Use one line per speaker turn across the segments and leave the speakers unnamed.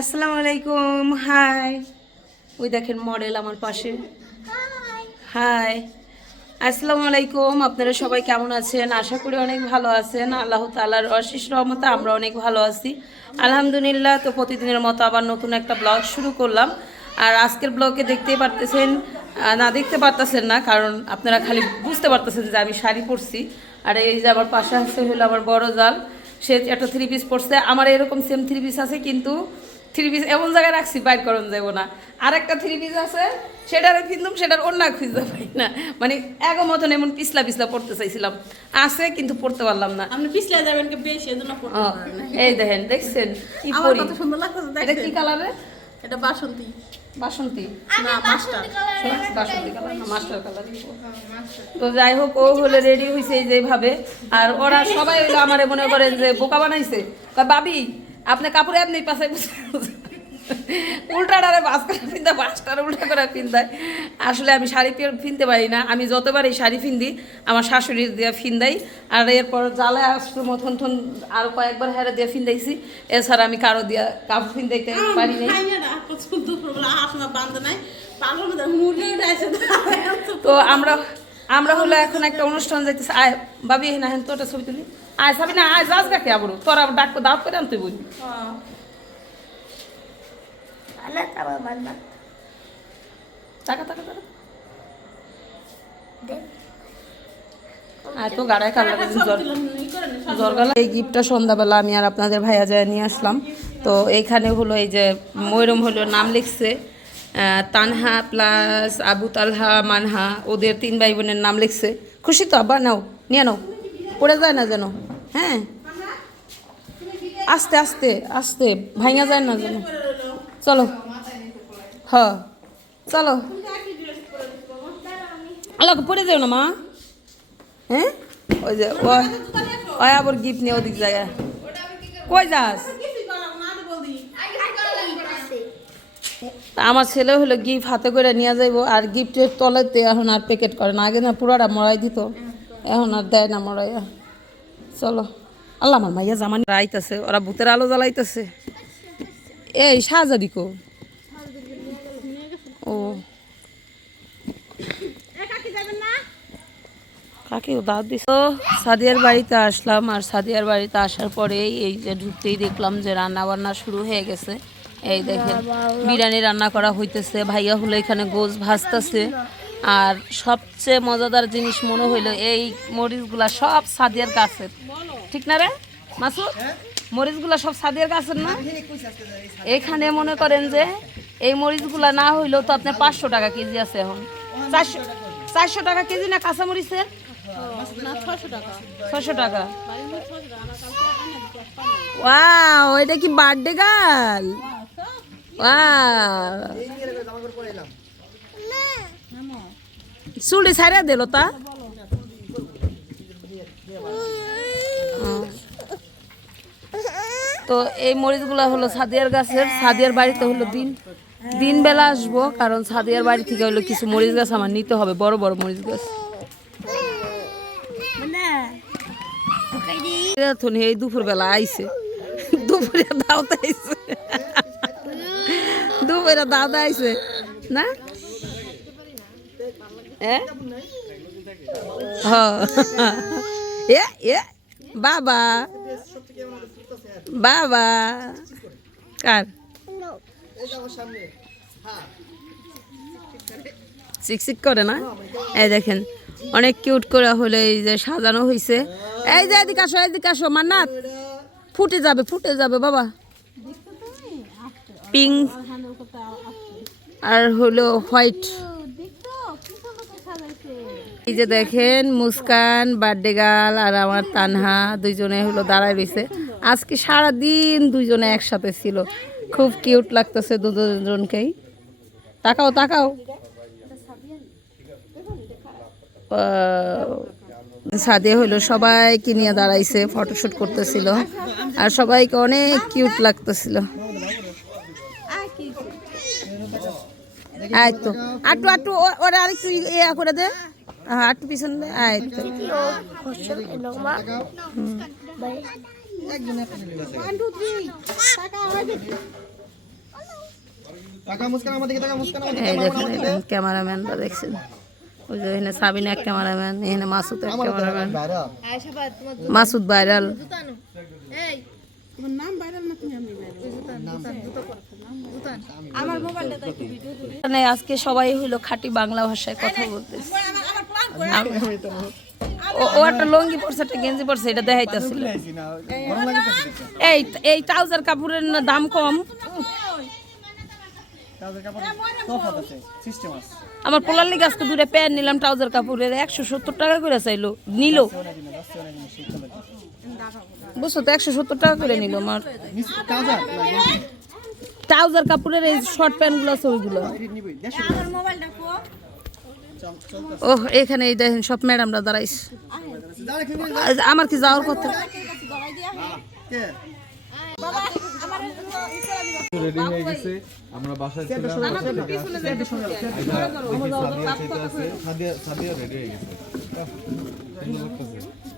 আসসালামু আলাইকুম হাই। ওই দেখেন মডেল আমার পাশে। হাই। আসসালামু আলাইকুম আপনারা সবাই কেমন আছেন? আশা করি অনেক ভালো আছেন। আল্লাহ তালার অশেষ রহমতে আমরা অনেক ভালো আছি। আলহামদুলিল্লাহ তো প্রতিদিনের মতো আবার নতুন একটা ব্লগ শুরু করলাম। আর আজকের ব্লগে দেখতেই পারতেছেন না দেখতে পারতেছেন না কারণ আপনারা খালি বুঝতে পারতেছেন যে আমি শাড়ি পরছি। আর এই যে আমার পাশে আছে হলো আমার বড় জাল। সে একটা থ্রি পিস পরছে। আমার এরকম সেম থ্রি পিস আছে কিন্তু থ্রি পিস এমন জায়গায় রাখছি বাইর করন যাব না। আর একটা থ্রি পিস আছে সেটারে কিনতাম সেটার অন্য খুঁজতে পারি না। মানে এগো মতন এমন পিছলা পিছলা পড়তে চাইছিলাম। আছে কিন্তু পড়তে পারলাম না।
আপনি পিছলে যাবেন কি বেশি এজন্য পড়তে।
এই দেখেন দেখছেন কি পরি?
কত সুন্দর লাগতেছে
এটা কি? কালারে?
এটা বাসন্তী।
বাসন্তী?
না মাস্টার।
বাসন্তী কালার না মাস্টার কালার তো যাই হোক ও হলে রেডি হয়েছে এই যেভাবে আর ওরা সবাই আমারে মনে করেন যে বোকা বানাইছে। বাবি আপনি কাপড় এমনি পাশে উল্টাটারে বাস করে পিন্তা বাসটারে উল্টা করে পিন্তায় আসলে আমি শাড়ি পিনতে পারি না। আমি যতবার এই শাড়ি ফিন্দি আমার শাশুড়ির দিয়ে ফিন্দাই আর এরপর জ্বালা আসলো মতন থন আরও কয়েকবার হেরে দিয়ে ফিন্দাইছি এছাড়া আমি কারও দিয়ে কাপড় ফিন্দাইতে পারি নাই।
উঠাইছে
তো আমরা আমরা হলো এখন একটা অনুষ্ঠান যাইতেছে। আয় বাবি না হেন তোটা ছবি তুলি। আয় সাবি না আয় যাস দেখে আবার? তোরা আবার ডাক দাওয়াত করে আনতে বলি। টাকা টাকা টাকা তো গাড়ায় কাল জ্বর জ্বরগালা এই গিফটটা সন্ধ্যাবেলা আমি আর আপনাদের ভাইয়া যায় নিয়ে আসলাম। তো এইখানে হলো এই যে ময়রম হলো নাম লিখছে তানহা প্লাস আবু তালহা মানহা ওদের তিন ভাই বোনের নাম লিখছে। খুশি তো আবার নাও নিয়ে নাও। পড়ে যায় না যেন হ্যাঁ? আস্তে আস্তে আস্তে, ভাঙা যায় না যেন। চলো। হ চলো। আল্লাহ পড়ে যাও না, মা। হ্যাঁ? ওই যে ওই আবার গিফট নিয়ে ওদিক জায়গায়। কই যাস? আমার ছেলে হলো গিফট হাতে করে নিয়ে যাইবো, আর গিফটের তলেতে এখন আর প্যাকেট করে না। আগে না পুরাটা মরাই দিত, এখন আর দেয় না মরাইয়া। চলো। আল্লাহ আমার মাইয়া জামানি ওরা ভূতের আলো জ্বালাইতেছে। এই ও। দিস সাদিয়ার বাড়িতে আসলাম, আর সাদিয়ার বাড়িতে আসার পরেই এই যে ঢুকতেই দেখলাম যে রান্না বান্না শুরু হয়ে গেছে। এই দেখেন, বিরিয়ানি রান্না করা হইতেছে, ভাইয়া হলো এখানে গোছ ভাজতেছে। আর সবচেয়ে মজাদার জিনিস মনে হইল এই মরিচগুলা সব সাদিয়ার গাছের। ঠিক না রে? মাসুদ? মরিচগুলা সব সাদিয়ার গাছের না? এখানে মনে করেন যে এই মরিচগুলা না হইলেও তো আপনার পাঁচশো টাকা কেজি আছে এখন। চারশো চারশো টাকা কেজি না কাঁচা মরিচের?
না টাকা।
ছশো টাকা। ওয়াও এটা কি বার্থডে গার্ল? ওয়াও। চুলি ছাড়া দিল তা। তো এই মরিচগুলা হলো সাদিয়ার গাছের সাদিয়ার বাড়িতে হলো দিন। দিন বেলা আসব কারণ সাদিয়ার বাড়ি থেকে হলো কিছু মরিচ গাছ আমার নিতে হবে বড় বড় মরিচ গাছ। এই দুপুর বেলা আইছে। দুপুরে দাওতে আইছে। দুপুরে দাওতে আইছে। না? এ? হ এ এ বাবা। বাবা। কার? চিকচিক করে না? এই দেখেন অনেক কিউট করে হলে এই যে সাজানো হয়েছে এই যে এদিকে আসো এদিকে আসো মান্নাত। ফুটে যাবে ফুটে যাবে বাবা। পিঙ্ক। আর হলো হোয়াইট। এই যে দেখেন মুস্কান, বার্থডে গার্ল আর আমার তানহা, দুইজনে হলো দাঁড়ায় রয়েছে। আজকে সারা দিন দুইজনে একসাথে ছিল। খুব কিউট লাগতেছে দুজনকেই। তাকাও তাকাও। সাদে হলো সবাইকে নিয়ে দাঁড়াইছে ফটোশুট করতেছিল। আর সবাইকে অনেক কিউট লাগতেছিল। আয় তো। আটু আটু ওরা আরেকটু ইয়া করে দে। হ্যাঁ পিছন দে আয় তো
টাকা মুস্কান আমাদের দিকে টাকা মুস্কান আমাদের
এই দেখেন এখানে ক্যামেরাম্যানরা দেখছেন। ওই যে এখানে সাবিন এক ক্যামেরাম্যান এখানে মাসুদ এক ক্যামেরাম্যান মাসুদ ভাইরাল
তোমার নাম ভাইরাল না তুমি আমি ভাইরাল
মানে আজকে সবাই হইল খাঁটি বাংলা ভাষায় কথা বলতেছে। ও- একটা লঙ্গি পরছে একটা গেঞ্জি পরছে এটা দেখাইতেছিল এই এই ট্রাউজার কাপড়ের না দাম কম। আমার পোলার লিগে আজকে দুটো প্যান্ট নিলাম ট্রাউজার কাপড়ের একশো সত্তর টাকা করে চাইলো নিল। বুঝছ তো একশো সত্তর টাকা করে নিল আমার। ট্রাউজার কাপড়ের এই শর্ট প্যান্টগুলো আছে ওইগুলো। ও এখানে এই দেখেন সব ম্যাডামরা দাঁড়াইস আমার কি যাওয়ার কথা?
রেডি হয়ে গেছে আমরা বাসায় চলে রেডি হয়ে গেছে।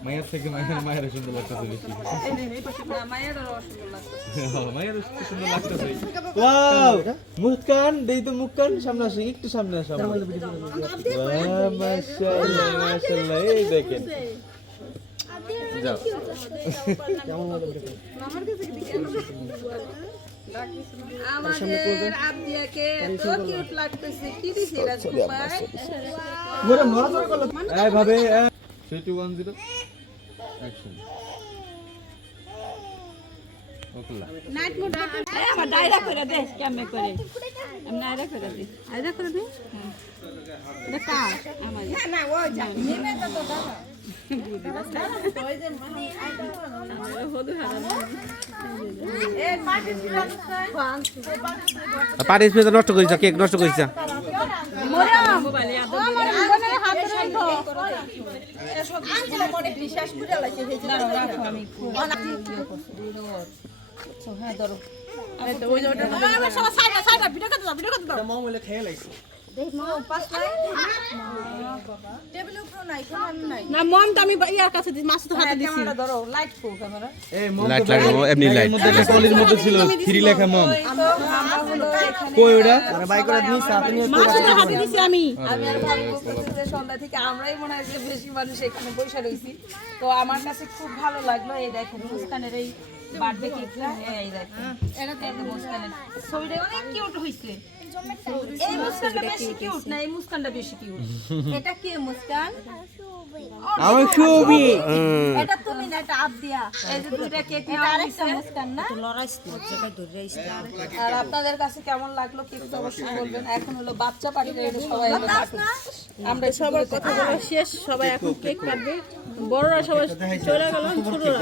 মায়ের থেকে মায়ের মায়ের সুন্দর লাগতেছে বেশি হ্যাঁ, মায়ের সুন্দর লাগতেছে ওয়াও মুস্কান দেই তো মুস্কান সামনে আসে একটু সামনে আসো মাশাআল্লাহ মাশাআল্লাহ এই দেখেন যাও
আমাদের আব্দিয়াকে এত কিউট লাগতেছে কি দিছে রাজকুমার
মোরা করল
এই ভাবে 3210 অ্যাকশন
নাইট মোড
আমার ডায়রা করে দে কেমনে করে আমি ডায়রা করে দিই
আইদা করে দিই দেখা আমার না ও যা নেমে তো তো দাদা
পানি নষ্ট করিস কেক নষ্ট করিস
হ্যাঁ ধরো।
আমার সবাই সাইডা সাইডা ভিডিও করতে দাও ভিডিও করতে দাও।
মম বলে খেয়ে লাগছে
না মম আমি ইয়ার কাছে দিছি মাছ তো হাতে দিছি।
ধরো লাইট কো ক্যামেরা।
এই
লাইট লাগাবো এমনি লাইট
কলির মধ্যে ছিল থ্রি লেখা মম।
তো আমরা হলো এখানে
কই ওটা
আরে বাই করে দিস আপনি
মাছ তো হাতে দিছি আমি।
আমি। আর ভাবি বলতেছি সন্ধ্যা থেকে আমরাই মনে হয় যে বেশি মানুষ এখানে বসে রয়েছি। তো আমার কাছে খুব ভালো লাগল এই দেখেন মুস্কানের এই বার্থডে কেকটা এই দেখেন এটা দেখেন মুস্কানের। ছবিটা অনেক কিউট হইছে। এই মুস্কানটা বেশি কিউট না এই মুস্কানটা বেশি কিউট
এটা কি মুস্কান?
আমার
এটা তুমি না এটা আপ দিয়া
এই যে দুইটা কেক
আরেকটা মুস্কান না?
আর আপনাদের কাছে কেমন লাগল কেক অবশ্যই বলবেন। এখন হলো বাচ্চা পার্টি এটা সবাই। আমরা সবার কথা
বলা শেষ সবাই এখন কেক কাটবে বড়রা সবাই চলে গেল ছোটরা।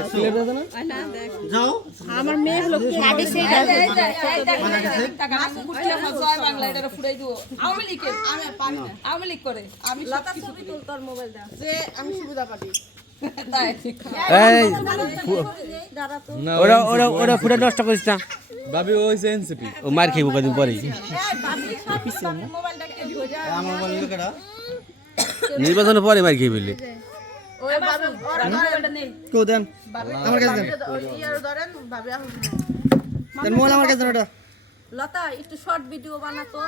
যাও।
আমার মেয়ে হলো আমি পারি না
আওয়ামী লীগ করে।
আমি যে সুবিধা
ওরা ওরা ওরা ফুটা নষ্ট করিস না।
ভাবি ওই যে এনসিপি
ও মার খাইব কদিন পরে।
আমার
নির্বাচনের পরে মার।
কেউ দেন? আমার কাছে দেন। মোবাইল আমার কাছে ওটা।
লতা একটু শর্ট ভিডিও বানাতো।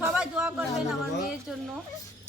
সবাই দোয়া করবেন আমার মেয়ের জন্য।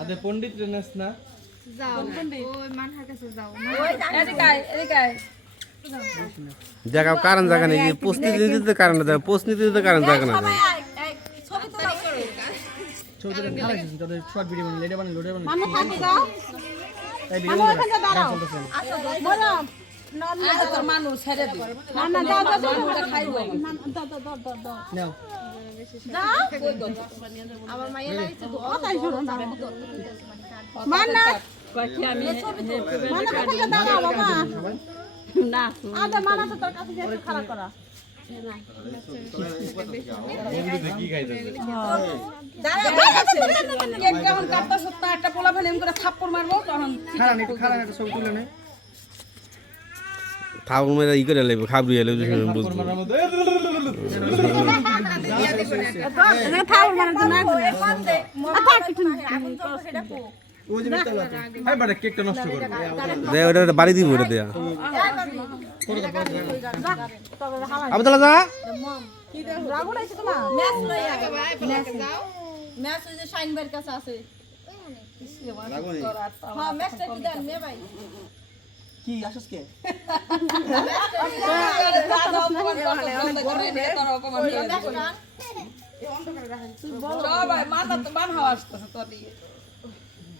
আদে পণ্ডিত রেনাস না।
জায়গা কারণ জায়গা নেই প্রস্তুতি দিতে কারণ দেয় প্রস্তুতি দিতে কারণ জায়গা না
মানুষ থাপ্পড় মারবো তখন
খারাপ একটু একটা ছবি তুলে নেই
খাব মেয়েরা ই করে লাগবে খাবড়িয়ে লাগবে
বাড়ি কেকটা নষ্ট করবে
দে ওটা ওটা বাড়ি দিব ওটা দেয়া আবদুল্লাহ যা
আছে
ম্যাচ লইয়া ম্যাচ ওই যে শাইন ভাইয়ের কাছে আছে হ্যাঁ ম্যাচটা কি দেন মে ভাই
কি আসস কে
সবাই মাথা তো বান হাওয়া আসতেছে তোর দিকে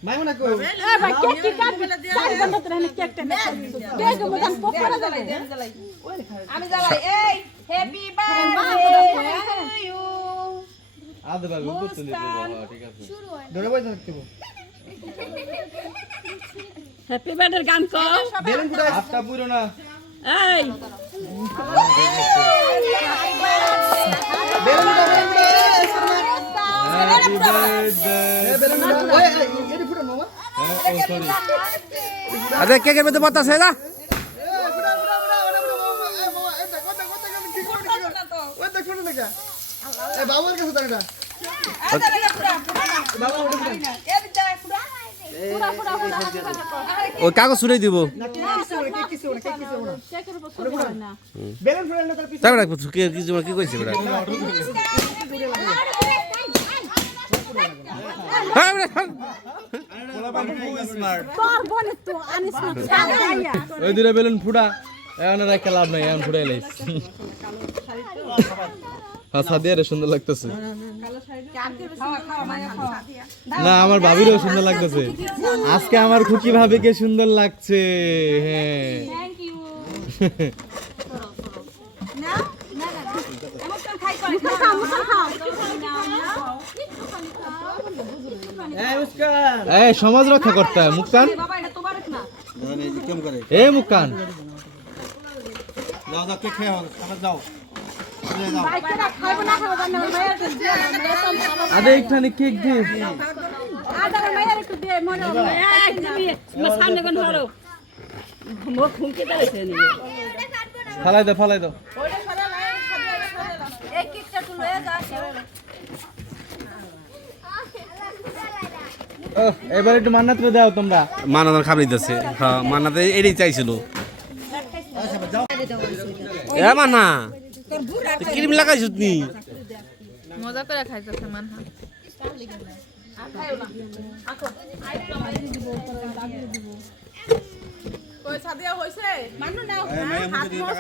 মাইমুনা কই
এ ভাই কেক কি কাটবি চার ঘণ্টা ধরে এনে কেকটা কেক মতন পকড়া দেবে
আমি জ্বালাই এই হ্যাপি বার্থডে টু ইউ
আদে ভাবে উপর তুলে বাবা ঠিক আছে
ধরে বসে থাকতে
হ্যাপি বার্থডে গান কর
বেলুন ফুটাই
হাতটা পুরো না
এই।
সরি
আরে
কি কি ফুটা লাগা এ বাবার কাছে বাবা
ওই কাগজ ছুড়ে দিব।
হয়
তারপরে কি কইছে হ্যাঁ,
খাইয়া
ওই দিলে বেলুন ফুটা এখন লাভ নাই এখন ফুটাই লাইস হ্যাঁ সাদিয়া রে সুন্দর লাগতেছে। না আমার ভাবিরও সুন্দর লাগতেছে। আজকে আমার খুকি ভাবিকে সুন্দর লাগছে হ্যাঁ। সমাজ রক্ষা করতে হয় মুক্কান
বাবা এটা তোমার না।
এ মুক্কান
খাইবো না খাব জানো মায়ের
আরে একটুখানি কেক দে
আদার দে। মনে এই তুমি সামনে কোন ধরো মুখ ফুঁকে দাঁড়াইছে নি
ফালাই দাও ফালাই দাও। এবার একটু মান্নাত দাও তোমরা।
মানাদার খাবার দিতেছে। হ্যাঁ মানাতে এটাই চাইছিল। এ মানা ক্রিম লাগাইছ নি
মজা করে খাইতেছে হয়েছে
মানুষ না হাত মোর